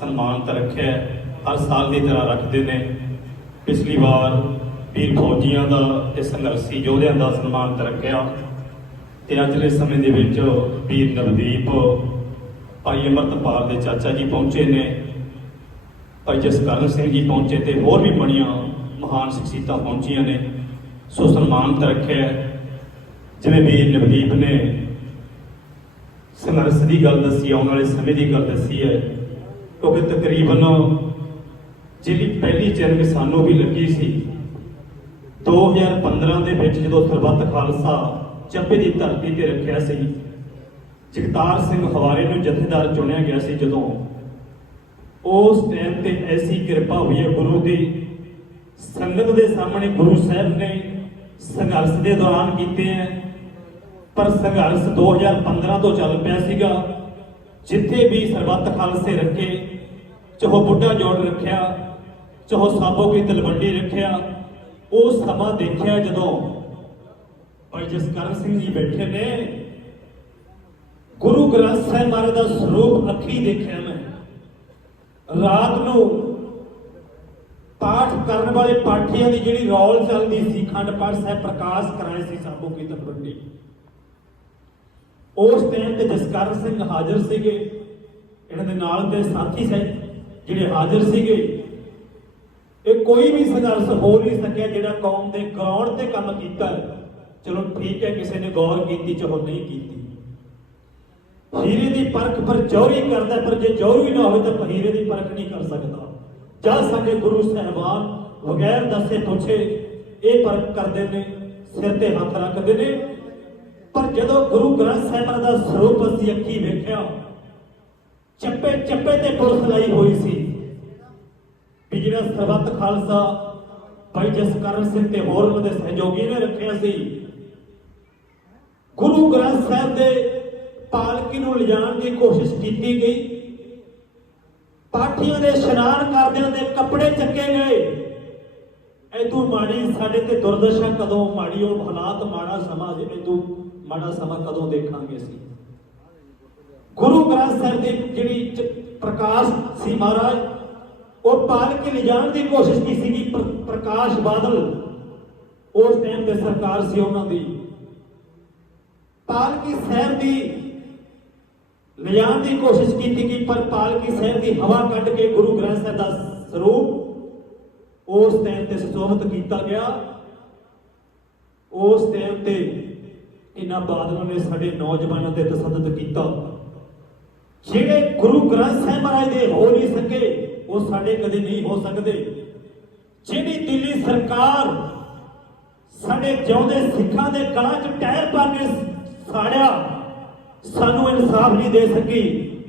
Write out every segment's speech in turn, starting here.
ਸਨਮਾਨ ਰੱਖਿਆ ਹਰ ਸਾਲ ਦੀ ਤਰ੍ਹਾਂ ਰੱਖਦੇ ਨੇ। ਪਿਛਲੀ ਵਾਰ ਵੀਰ ਫੌਜੀਆਂ ਦਾ ਤੇ ਸੰਘਰਸ਼ੀ ਯੋਧਿਆਂ ਦਾ ਸਨਮਾਨ ਤਾਂ ਰੱਖਿਆ। ਤੇ ਅੱਜ ਦੇ ਸਮੇਂ ਦੇ ਵਿੱਚ ਵੀਰ ਨਵਦੀਪ, ਭਾਈ ਅਮਰਤਪਾਲ ਦੇ ਚਾਚਾ ਜੀ ਪਹੁੰਚੇ ਨੇ। ਭਾਈ ਜਸਕਰਨ ਸਿੰਘ ਜੀ ਪਹੁੰਚੇ ਤੇ ਹੋਰ ਵੀ ਬੜੀਆਂ ਮਹਾਨ ਸ਼ਖਸੀਅਤਾਂ ਪਹੁੰਚੀਆਂ ਨੇ। ਸੋ ਸਨਮਾਨ ਰੱਖਿਆ ਜਿਵੇਂ ਵੀਰ ਨਵਦੀਪ ਨੇ ਸੰਘਰਸ਼ ਦੀ ਗੱਲ ਦੱਸੀ, ਆਉਣ ਵਾਲੇ ਸਮੇਂ ਦੀ ਗੱਲ ਦੱਸੀ ਹੈ ਕਿਉਂਕਿ ਤਕਰੀਬਨ ਜਿਹੜੀ ਪਹਿਲੀ ਜੰਗ ਸਾਨੂੰ ਵੀ ਲੱਗੀ ਸੀ 2015 ਦੇ ਵਿੱਚ ਜਦੋਂ ਸਰਬੱਤ ਖਾਲਸਾ ਚੱਪੇ ਦੀ ਧਰਤੀ ਤੇ ਰੱਖਿਆ ਸੀ, ਜਗਤਾਰ ਸਿੰਘ ਹਵਾਰੇ ਨੂੰ ਜਥੇਦਾਰ ਚੁਣਿਆ ਗਿਆ ਸੀ ਜਦੋਂ ਉਸ ਟਾਈਮ ਤੇ ਐਸੀ ਕਿਰਪਾ ਹੋਈ ਹੈ ਗੁਰੂ ਦੀ। ਸੰਗਤ ਦੇ ਸਾਹਮਣੇ ਗੁਰੂ ਸਾਹਿਬ ਨੇ ਸੰਘਰਸ਼ ਦੇ ਦੌਰਾਨ ਕੀਤੇ ਹੈ, ਪਰ ਸੰਘਰਸ਼ 2015 ਤੋਂ ਚੱਲ ਪਿਆ ਸੀਗਾ, ਜਿੱਥੇ ਵੀ ਸਰਬੱਤ ਖਾਲਸੇ ਰੱਖੇ ਚਾਹੋ ਬੁੱਢਾ ਜੋੜ ਰੱਖਿਆ ਚਾਹੋ ਸਾਬੋ ਕੀ ਤਲਵੰਡੀ ਰੱਖਿਆ, ਉਹ ਸਮਾਂ ਦੇਖਿਆ ਜਦੋਂ ਭਾਈ ਜਸਕਰਨ ਸਿੰਘ ਜੀ ਬੈਠੇ ਨੇ। ਗੁਰੂ ਗ੍ਰੰਥ ਸਾਹਿਬ ਮਹਾਰਾਜ ਦਾ ਸਰੂਪ ਅੱਖੀ ਦੇਖਿਆ ਮੈਂ। ਰਾਤ ਨੂੰ ਪਾਠ ਕਰਨ ਵਾਲੇ ਪਾਠੀਆਂ ਦੀ ਜਿਹੜੀ ਰੌਲ ਚੱਲਦੀ ਸੀ ਖੰਡ ਪਾਠ ਸਾਹਿਬ ਪ੍ਰਕਾਸ਼ ਕਰਾਏ ਸੀ ਸਾਬੋ ਕੀ ਤਲਵੰਡੀ। ਉਸ ਟਾਈਮ ਤੇ ਜਸਕਰਨ ਸਿੰਘ ਹਾਜ਼ਰ ਸੀਗੇ, ਇਹਨਾਂ ਦੇ ਨਾਲ ਦੇ ਸਾਥੀ ਸਨ। ਜਿਹੜੇ ਹਾਜ਼ਰ ਸੀਗੇ, ਇਹ ਕੋਈ ਵੀ ਸੰਘਰਸ਼ ਹੋ ਨਹੀਂ ਸਕਿਆ ਜਿਹੜਾ ਕੌਮ ਦੇ ਗਰਾਊਂਡ ਤੇ ਕੰਮ ਕੀਤਾ ਚਲੋ ਠੀਕ ਹੈ, ਕਿਸੇ ਨੇ ਗੌਰ ਕੀਤੀ ਚਾਹੋ ਨਹੀਂ ਕੀਤੀ। ਹੀਰੇ ਦੀ ਪਰਖ ਪਰ ਜੌਹਰੀ ਕਰਦਾ ਪਰ ਜੇ ਜੌਹਰੀ ਨਾ ਹੋਵੇ ਤਾਂ ਹੀਰੇ ਦੀ ਪਰਖ ਨਹੀਂ ਕਰ ਸਕਦਾ। ਜਦ ਸਾਡੇ ਗੁਰੂ ਸਾਹਿਬਾਨ ਬਗੈਰ ਦੱਸੇ ਪੁੱਛੇ, ਇਹ ਪਰਖ ਕਰਦੇ ਨੇ, ਸਿਰ ਤੇ ਹੱਥ ਰੱਖਦੇ ਨੇ। ਪਰ ਜਦੋਂ ਗੁਰੂ ਗ੍ਰੰਥ ਸਾਹਿਬ ਦਾ ਸਰੂਪ ਅਸੀਂ ਅੱਖੀ ਵੇਖਿਆ ਚੱਪੇ ਚੱਪੇ ਤੇ ਪੁਲਿਸ ਲਾਈ ਹੋਈ ਸੀ। ਵੀ ਜਿਹੜਾ ਸਰਬੱਤ ਖਾਲਸਾ ਭਾਈ ਜਸਕਰਨ ਸਿੰਘ ਤੇ ਹੋਰ ਉਹਨਾਂ ਦੇ ਸਹਿਯੋਗੀ ਨੇ ਰੱਖਿਆ ਸੀ, ਗੁਰੂ ਗ੍ਰੰਥ ਸਾਹਿਬ ਦੇ ਪਾਲਕੀ ਨੂੰ ਲਿਜਾਣ ਦੀ ਕੋਸ਼ਿਸ਼ ਕੀਤੀ ਗਈ। ਪਾਠੀਆਂ ਦੇ ਇਸ਼ਨਾਨ ਕਰਦਿਆਂ ਦੇ ਕੱਪੜੇ ਚੱਕੇ ਗਏ। ਐਦੂ ਮਾੜੀ ਸਾਡੇ ਤੇ ਦੁਰਦਸ਼ਾ ਕਦੋਂ ਮਾੜੀ ਉਹ ਹਾਲਾਤ, ਮਾੜਾ ਸਮਾਂ ਜੇ ਐਦੂ ਮਾੜਾ ਸਮਾਂ ਕਦੋਂ ਦੇਖਾਂਗੇ ਅਸੀਂ। ਗੁਰੂ ਗ੍ਰੰਥ ਸਾਹਿਬ ਦੀ ਜਿਹੜੀ ਪ੍ਰਕਾਸ਼ ਸੀ ਮਹਾਰਾਜ ਉਹ ਪਾਲ ਕੇ ਲਿਜਾਣ ਦੀ ਕੋਸ਼ਿਸ਼ ਕੀਤੀ ਸੀਗੀ ਪ੍ਰਕਾਸ਼ ਬਾਦਲ ਉਸ ਟਾਈਮ ਤੇ ਸਰਕਾਰ ਸੀ ਉਹਨਾਂ ਦੀ। ਪਾਲਕੀ ਸਾਹਿਬ ਦੀ ਲਿਜਾਣ ਦੀ ਕੋਸ਼ਿਸ਼ ਕੀਤੀ ਗਈ, ਪਰ ਪਾਲਕੀ ਸਾਹਿਬ ਦੀ ਹਵਾ ਕੱਢ ਕੇ ਗੁਰੂ ਗ੍ਰੰਥ ਸਾਹਿਬ ਦਾ ਸਰੂਪ ਉਸ ਟਾਈਮ ਤੇ ਸੁਸ਼ੋਭਿਤ ਕੀਤਾ ਗਿਆ। ਉਸ ਟਾਈਮ ਤੇ ਇਹਨਾਂ ਬਾਦਲਾਂ ਨੇ ਸਾਡੇ ਨੌਜਵਾਨਾਂ ਤੇ ਤਸੱਦਦ ਕੀਤਾ। ਜਿਹੜੇ ਗੁਰੂ ਗ੍ਰੰਥ ਸਾਹਿਬ ਮਹਾਰਾਜ ਦੇ ਹੋ ਨਹੀਂ ਸਕੇ ਉਹ ਸਾਡੇ ਕਦੇ ਨਹੀਂ ਹੋ ਸਕਦੇ। ਜਿਹੜੀ ਦਿੱਲੀ ਸਰਕਾਰ ਸਾਡੇ ਜਿਉਂਦੇ ਸਿੱਖਾਂ ਦੇ ਕਲਾਂ 'ਚ ਟਾਇਰ ਪਾ ਕੇ ਸਾੜਿਆ, ਸਾਨੂੰ ਇਨਸਾਫ ਨਹੀਂ ਦੇ ਸਕੀ।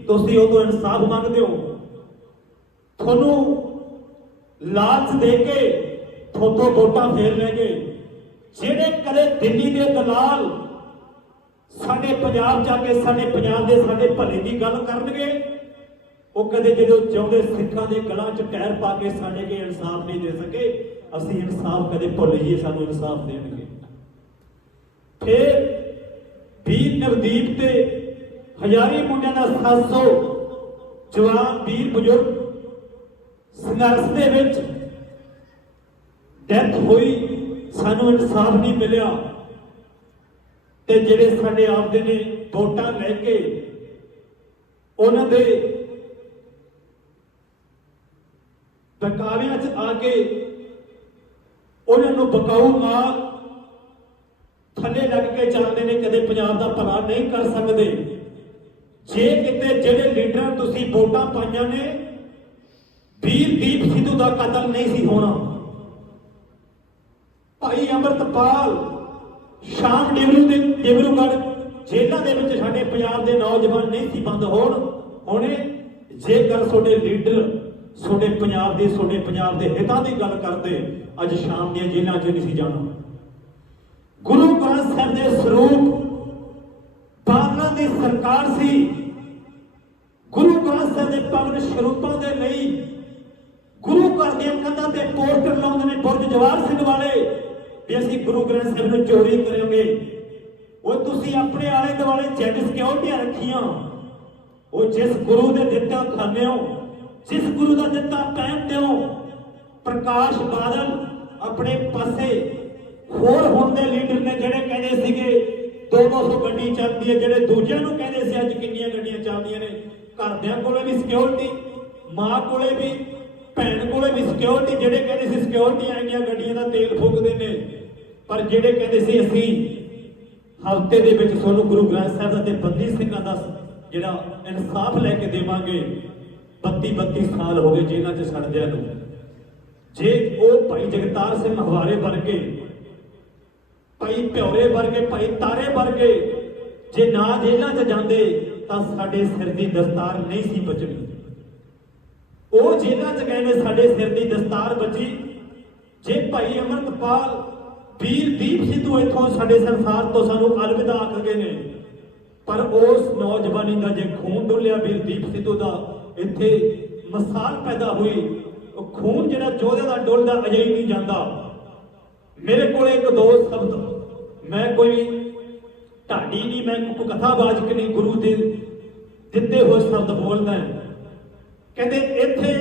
ਤੁਸੀਂ ਉਹ ਤੋਂ ਇਨਸਾਫ ਮੰਗਦੇ ਹੋ। ਤੁਹਾਨੂੰ ਲਾਲਚ ਦੇ ਕੇ ਥੋਤੋਂ ਵੋਟਾਂ ਫੇਰ ਲੈ ਗਏ। ਜਿਹੜੇ ਕਦੇ ਦਿੱਲੀ ਦੇ ਦਲਾਲ ਸਾਡੇ ਪੰਜਾਬ ਜਾ ਕੇ ਸਾਡੇ ਪੰਜਾਬ ਦੇ ਸਾਡੇ ਭਲੇ ਦੀ ਗੱਲ ਕਰਨਗੇ ਉਹ ਕਦੇ ਜਦੋਂ ਚਾਹੁੰਦੇ ਸਿੱਖਾਂ ਦੇ ਗਲਾਂ 'ਚ ਟਾਇਰ ਪਾ ਕੇ ਸਾਡੇ ਕੇ ਇਨਸਾਫ ਨਹੀਂ ਦੇ ਸਕੇ, ਅਸੀਂ ਇਨਸਾਫ ਕਦੇ ਭੁੱਲ ਜਾਈਏ, ਸਾਨੂੰ ਇਨਸਾਫ ਦੇਣਗੇ। ਫਿਰ ਵੀਰ ਨਵਦੀਪ ਤੇ ਹਜ਼ਾਰੀ ਮੁੰਡਿਆਂ ਦਾ 700 ਜਵਾਨ ਵੀਰ ਬਜ਼ੁਰਗ ਸੰਘਰਸ਼ ਦੇ ਵਿੱਚ ਡੈਥ ਹੋਈ, ਸਾਨੂੰ ਇਨਸਾਫ ਨਹੀਂ ਮਿਲਿਆ। ਤੇ ਜਿਹੜੇ ਸਾਡੇ ਆਪਦੇ ਨੇ ਵੋਟਾਂ ਲੈ ਕੇ ਉਹਨਾਂ ਦੇ ਬਕਾਵਿਆਂ 'ਚ ਆ ਕੇ ਉਹਨਾਂ ਨੂੰ ਬਕਾਊ ਨਾਲ ਥੱਲੇ ਲੱਗ ਕੇ ਚੱਲਦੇ ਨੇ, ਕਦੇ ਪੰਜਾਬ ਦਾ ਭਲਾ ਨਹੀਂ ਕਰ ਸਕਦੇ। ਜੇ ਕਿਤੇ ਜਿਹੜੇ ਲੀਡਰਾਂ ਤੁਸੀਂ ਵੋਟਾਂ ਪਾਈਆਂ ਨੇ, ਵੀਰ ਦੀਪ ਸਿੱਧੂ ਦਾ ਕਤਲ ਨਹੀਂ ਸੀ ਹੋਣਾ। ਭਾਈ ਅਮਰਤਪਾਲ ਸ਼ਾਮ ਡਿਬਰੂ ਦੇ ਡਿਬਰੂਗੜ੍ਹ ਜੇਲ੍ਹਾਂ ਦੇ ਵਿੱਚ ਸਾਡੇ ਪੰਜਾਬ ਦੇ ਨੌਜਵਾਨ ਨਹੀਂ ਸੀ ਬੰਦ ਹੋਣ, ਹੋਣੇ ਜੇਕਰ ਤੁਹਾਡੇ ਲੀਡਰ ਤੁਹਾਡੇ ਪੰਜਾਬ ਦੇ ਤੁਹਾਡੇ ਪੰਜਾਬ ਦੇ ਹਿੱਤਾਂ ਦੀ ਗੱਲ ਕਰਦੇ, ਅੱਜ ਸ਼ਾਮ ਦੀਆਂ ਜੇਲ੍ਹਾਂ 'ਚ ਨਹੀਂ ਸੀ ਜਾਣਾ। ਗੁਰੂ ਗ੍ਰੰਥ ਸਾਹਿਬ ਦੇ ਸਰੂਪ ਬਾਦਲਾਂ ਦੀ ਸਰਕਾਰ ਸੀ। ਗੁਰੂ ਗ੍ਰੰਥ ਸਾਹਿਬ ਦੇ ਪਵਨ ਸਰੂਪਾਂ ਦੇ ਲਈ ਗੁਰੂ ਘਰ ਦੀਆਂ ਕੰਧਾਂ ਤੇ ਪੋਸਟਰ ਲਾਉਂਦੇ ਨੇ ਬੁਰਜ ਜਵਾਹਰ ਸਿੰਘ ਵਾਲੇ ਵੀ ਅਸੀਂ ਗੁਰੂ ਗ੍ਰੰਥ ਸਾਹਿਬ ਨੂੰ ਚੋਰੀ ਕਰਾਂਗੇ। ਉਹ ਤੁਸੀਂ ਆਪਣੇ ਆਲੇ ਦੁਆਲੇ ਚੈੱਕ ਸਿਕਿਉਰਟੀਆਂ ਰੱਖੀਆਂ। ਉਹ ਜਿਸ ਗੁਰੂ ਦੇ ਦਿੱਤਾ ਖਾਂਦੇ ਹੋ ਜਿਸ ਗੁਰੂ ਦਾ ਦਿੱਤਾ ਪੈਨ ਦਿਓ, ਪ੍ਰਕਾਸ਼ ਬਾਦਲ ਆਪਣੇ ਪਾਸੇ ਹੋਰ ਹੁਣ ਦੇ ਲੀਡਰ ਨੇ ਜਿਹੜੇ ਕਹਿੰਦੇ ਸੀਗੇ 200 ਗੱਡੀ ਚੱਲਦੀ ਹੈ, ਜਿਹੜੇ ਦੂਜਿਆਂ ਨੂੰ ਕਹਿੰਦੇ ਸੀ ਅੱਜ ਕਿੰਨੀਆਂ ਗੱਡੀਆਂ ਚੱਲਦੀਆਂ ਨੇ, ਘਰਦਿਆਂ ਕੋਲੇ ਵੀ ਸਿਕਿਉਰਿਟੀ ਮਾਂ ਕੋਲੇ ਵੀ, ਭੈਣ ਕੋਲੇ ਵੀ ਸਿਕਿਉਰਿਟੀ ਜਿਹੜੇ ਕਹਿੰਦੇ ਸੀ ਸਿਕਿਉਰਿਟੀ ਆਈਆਂ ਗੱਡੀਆਂ ਦਾ ਤੇਲ ਫੂਕਦੇ ਨੇ, ਪਰ ਜਿਹੜੇ ਕਹਿੰਦੇ ਸੀ ਅਸੀਂ ਹਫ਼ਤੇ ਦੇ ਵਿੱਚ ਤੁਹਾਨੂੰ ਗੁਰੂ ਗ੍ਰੰਥ ਸਾਹਿਬ ਦਾ ਤੇ ਬੰਦੀ ਸਿੰਘਾਂ ਦਾ ਜਿਹੜਾ ਇਨਸਾਫ ਲੈ ਕੇ ਦੇਵਾਂਗੇ 32 32 ਸਾਲ ਹੋ ਗਏ ਜੇਲ੍ਹਾਂ 'ਚ ਸੜਦਿਆਂ ਨੂੰ। ਜੇ ਉਹ ਭਾਈ ਜਗਤਾਰ ਸਿੰਘ ਹਵਾਰੇ ਵਰਗੇ ਭਾਈ ਪਿਉਰੇ ਵਰਗੇ ਭਾਈ ਤਾਰੇ ਵਰਗੇ ਜੇ ਨਾ ਜੇਲ੍ਹਾਂ 'ਚ ਜਾਂਦੇ, ਤਾਂ ਸਾਡੇ ਸਿਰ ਦੀ ਦਸਤਾਰ ਨਹੀਂ ਸੀ ਬਚਣੀ। ਉਹ ਜੇਲ੍ਹਾਂ 'ਚ ਗਏ ਨੇ, ਸਾਡੇ ਸਿਰ ਦੀ ਦਸਤਾਰ ਬਚੀ। ਜੇ ਭਾਈ ਅਮਰਤਪਾਲ, ਵੀਰ ਦੀਪ ਸਿੱਧੂ ਇੱਥੋਂ ਸਾਡੇ ਸੰਸਾਰ ਤੋਂ ਸਾਨੂੰ ਅਲਵਿਦਾ ਆਖ ਗਏ ਨੇ, ਪਰ ਉਸ ਨੌਜਵਾਨੀ ਦਾ ਜੇ ਖੂਨ ਡੁੱਲਿਆ ਵੀਰ ਦੀਪ ਸਿੱਧੂ ਦਾ ਇੱਥੇ ਮਿਸਾਲ ਪੈਦਾ ਹੋਈ। ਉਹ ਖੂਨ ਜਿਹੜਾ ਜੋਧੇ ਦਾ ਡੁੱਲਦਾ ਅਜੇ ਨਹੀਂ ਜਾਂਦਾ। ਮੇਰੇ ਕੋਲ ਇੱਕ ਦੋ ਸ਼ਬਦ। ਮੈਂ ਕੋਈ ਢਾਡੀ ਨਹੀਂ, ਮੈਂ ਕੋਈ ਕਥਾਵਾਚਕ ਨਹੀਂ ਗੁਰੂ ਦੇ ਦਿੱਤੇ ਹੋਏ ਸ਼ਬਦ ਬੋਲਦਾ ਕਹਿੰਦੇ ਇੱਥੇ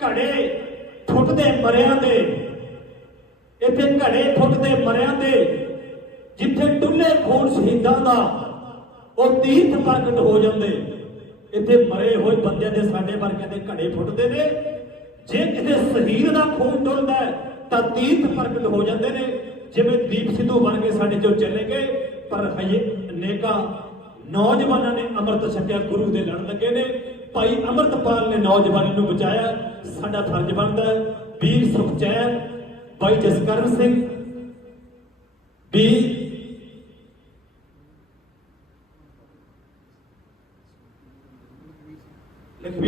ਘੜੇ ਫੁੱਟਦੇ ਮਰਿਆਂ ਦੇ। ਇੱਥੇ ਘੜੇ ਫੁੱਟਦੇ ਮਰਿਆਂ ਦੇ। ਜਿੱਥੇ ਡੁੱਲੇ ਖੂਨ ਸ਼ਹੀਦਾਂ ਦਾ, ਉਹ ਤੀਰਥ ਪ੍ਰਗਟ ਹੋ ਜਾਂਦੇ। ਇੱਥੇ ਮਰੇ ਹੋਏ ਬੰਦਿਆਂ ਦੇ ਸਾਡੇ ਵਰਗਿਆਂ ਦੇ ਘੜੇ ਫੁੱਟਦੇ ਨੇ। ਜੇ ਕਿਸੇ ਸ਼ਹੀਦ ਦਾ ਖੂਨ ਡੁੱਲਦਾ ਤਾਂ ਤੀਰਥ ਪ੍ਰਗਟ ਹੋ ਜਾਂਦੇ ਨੇ। ਜਿਵੇਂ ਦੀਪ ਸਿੱਧੂ ਵਰਗੇ ਸਾਡੇ ਚੋਂ ਚਲੇ ਗਏ, ਪਰ ਹਜੇ ਅਨੇਕਾਂ ਨੌਜਵਾਨਾਂ ਨੇ ਅੰਮ੍ਰਿਤ ਛਕਿਆ, ਗੁਰੂ ਦੇ ਲੜਨ ਲੱਗੇ ਨੇ। ਭਾਈ ਅੰਮ੍ਰਿਤਪਾਲ ਨੇ ਨੌਜਵਾਨੀ ਨੂੰ ਬਚਾਇਆ, ਸਾਡਾ ਫਰਜ਼ ਬਣਦਾ ਹੈ। ਵੀਰ ਸੁਖਚੈਨ, ਭਾਈ ਜਸਕਰਨ ਸਿੰਘ ਵੀ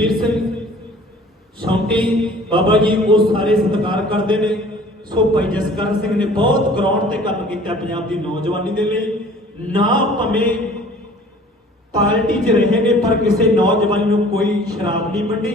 ਲਖਵੀਰ ਸਿੰਘ ਸ਼ੌਂਟੀ ਬਾਬਾ ਜੀ ਉਹ ਸਾਰੇ ਸਤਿਕਾਰ ਕਰਦੇ ਨੇ। ਸੋ ਭਾਈ ਜਸਕਰਨ ਸਿੰਘ ਨੇ ਬਹੁਤ ਗਰਾਊਂਡ ਤੇ ਕੰਮ ਕੀਤਾ ਪੰਜਾਬ ਦੀ ਨੌਜਵਾਨੀ ਦੇ ਲਈ। ਨਾ ਭਵੇਂ ਪਾਰਟੀ 'ਚ ਰਹੇ ਨੇ, ਪਰ ਕਿਸੇ ਨੌਜਵਾਨ ਨੂੰ ਕੋਈ ਸ਼ਰਾਬ ਨਹੀਂ ਵੰਡੀ।